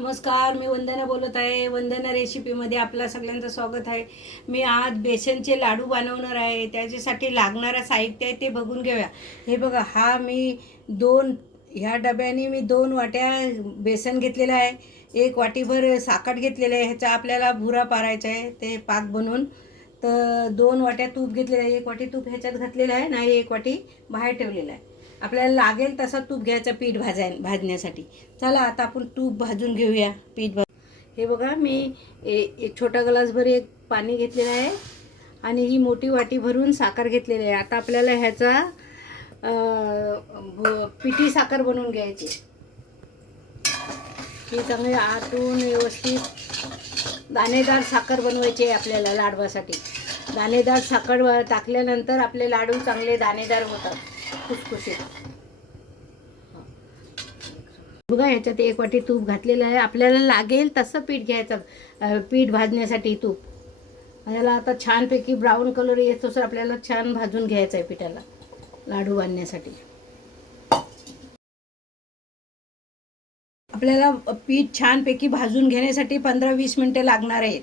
नमस्कार, मी वंदना बोलत आहे. वंदना रेसिपीमध्ये आपलं सगळ्यांचं स्वागत आहे. मी आज बेसनचे लाडू बनवणार आहे. त्याच्यासाठी लागणारं साहित्य आहे ते बघून घेऊया. हे बघा, ह्या डब्याने मी 2 वाट्या बेसन घेतलेलं आहे. 1 वाटीभर साखर घेतलेलं आहे. ह्याचा आपल्याला भुरा पारायचा आहे ते पाक बनवून. तर 2 वाट्या तूप घेतलेलं आहे. 1 वाटी तूप ह्याच्यात घातलेलं आहे, नाही 1 वाटी बाहेर ठेवलेलं आहे. आपल्याला लागेल तसा तूप घ्यायचा पीठ भाजण्यासाठी. चला आता आपण तूप भाजून घेऊया. हे बघा, मी एक छोटा ग्लासभर एक पाणी घेतलेलं आहे आणि ही मोठी वाटी भरून साखर घेतलेली आहे. आता आपल्याला ह्याचा पिठी साखर बनवून घ्यायची. ही चांगली आतून व्यवस्थित दाणेदार साखर बनवायची आहे आपल्याला लाडवासाठी. दाणेदार साखर टाकल्यानंतर आपले लाडू चांगले दाणेदार होतात, खुसखुशीत. बघा, ह्याच्यात 1 वाटी तूप घातलेलं आहे. आपल्याला लागेल तसं पीठ घ्यायचं. पीठ भाजण्यासाठी तूप याला आता छानपैकी ब्राऊन कलर येतो, सर आपल्याला छान भाजून घ्यायचं आहे पिठाला लाडू बांधण्यासाठी. आपल्याला पीठ छानपैकी भाजून घेण्यासाठी 15-20 मिनटं लागणार आहेत.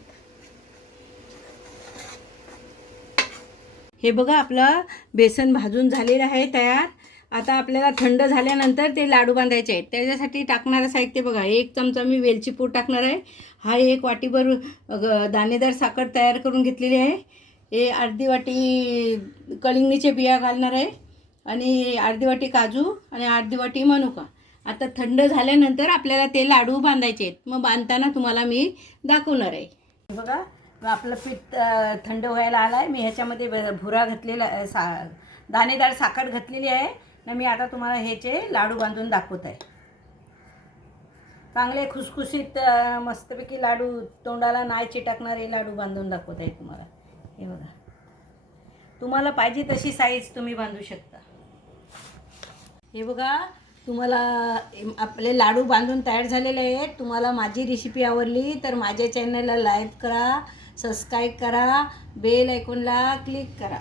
हे बघा, आपलं बेसन भाजून झालेलं आहे तयार. आता आपल्याला थंड झाल्यानंतर ते लाडू बांधायचे आहेत. त्याच्यासाठी टाकणारं साहित्य बघा, 1 चमचा मी वेलची पूड टाकणार आहे. हा 1 वाटीभर दाणेदार साखर तयार करून घेतलेली आहे. हे अर्धी वाटी कलिंगडीचे बिया घालणार आहे आणि अर्धी वाटी काजू आणि अर्धी वाटी मनुका. आता थंड झाल्यानंतर आपल्याला ते लाडू बांधायचे आहेत. मग बांधताना तुम्हाला मी दाखवणार आहे. बघा, आपलं पीठ थंड व्हायला आलं आहे. मी ह्याच्यामध्ये भुरा घातलेला दाणेदार साखर घातलेली आहे ना. मी आता तुम्हाला ह्याचे लाडू बांधून दाखवत आहे. चांगले खुसखुशीत मस्तपैकी लाडू, तोंडाला नाही चिटकणारे लाडू बांधून दाखवत आहे तुम्हाला. हे बघा, तुम्हाला पाहिजे तशी साईज तुम्ही बांधू शकता. हे बघा, तुम्हाला आपले लाडू बांधून तयार झालेले आहेत. तुम्हाला माझी रेसिपी आवडली तर माझ्या चॅनलला लाईक करा, सबस्क्राईब करा, बेल आयकॉनला क्लिक करा.